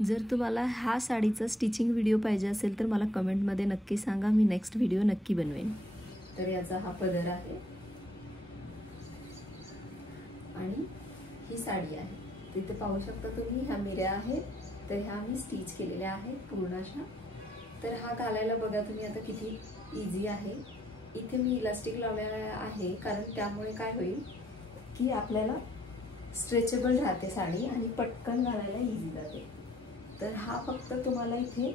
जर तुम्हाला हा साडीचा स्टिचिंग व्हिडिओ पाहिजे असेल तर मला कमेंटमध्ये नक्की सांगा, मी नेक्स्ट व्हिडिओ नक्की बनवेन। तर याचा हा पदर आहे आणि ही साडी आहे। तिथे पाहू शकता तुम्ही ह्या मिऱ्या आहेत, तर ह्या मी स्टिच केलेल्या आहेत पूर्ण अशा। तर हा घालायला बघा तुम्ही आता किती इझी आहे। इथे मी इलास्टिक लावलेला आहे कारण त्यामुळे काय होईल की आपल्याला स्ट्रेचेबल राहते साडी आणि पटकन घालायला इझी जाते। तर हा फक्त तुम्हाला इथे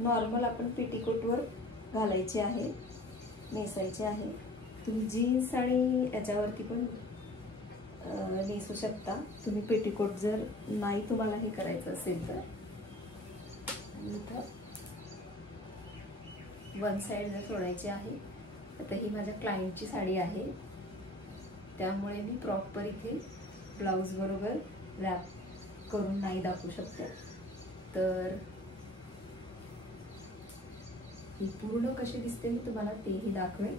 नॉर्मल आपण पेटीकोटवर घालायचे आहे, नेसायचे आहे। तुम्ही जीन्स आणि याच्यावरती पण नेसू शकता तुम्ही पेटीकोट जर नाही तुम्हाला हे करायचं असेल तर। इथं वन साइड जर सोडायची आहे। आता ही माझ्या क्लायंटची साडी आहे त्यामुळे मी प्रॉपर इथे ब्लाउज बरोबर रॅप करून नाही दाखवू शकते। तर ही पूर्ण कशी दिसते मी तुम्हाला तेही दाखवेन।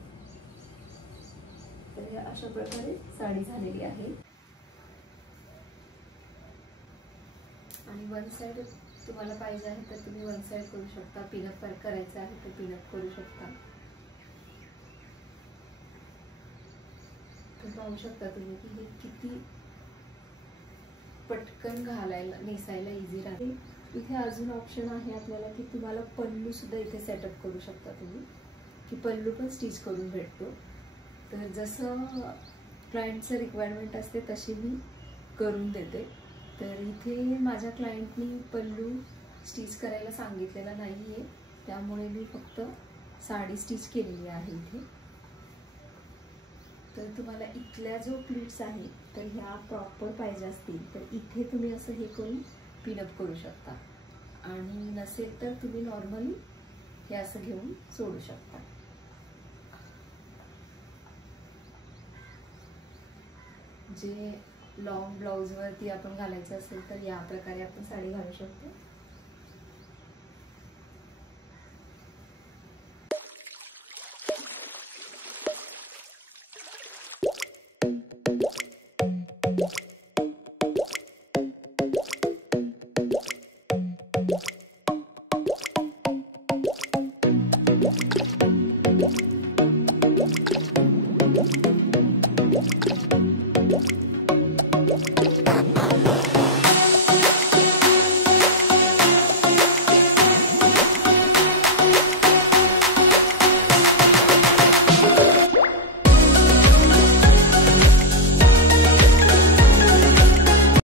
तर अशा प्रकारे साडी झालेली आहे आणि वन साइड तुम्हाला पाहिजे आहे तर तुम्ही वन साइड करू शकता, पिनअप वर्क करायचं आहे तर पिनअप करू शकता। तर पाहू शकता तुम्ही की हे किती पटकन घालायला नेसायला इझी राहते। इथे अजून ऑप्शन आहे आपल्याला की तुम्हाला पल्लू सुद्धा इथे सेटअप करू शकता तुम्ही, की पल्लू पण स्टिच करून भेटतो। तर जसं क्लायंटचं रिक्वायरमेंट असते तशी मी करून देते। तर इथे माझ्या क्लायंटनी पल्लू स्टिच करायला सांगितलेला नाही आहे, त्यामुळे मी फक्त साडी स्टिच केलेली आहे इथे। तर तुम्हाला इथल्या जो प्लीट्स आहे तर ह्या प्रॉपर पाहिजे असतील तर इथे तुम्ही असं हे करून पिनअप करू शकता आणि नसेल तर तुम्ही नॉर्मली हे असं घेऊन सोडू शकता। जे लॉंग ब्लाउजवरती आपण घालायचं असेल तर या प्रकारे आपण साडी घालू शकतो।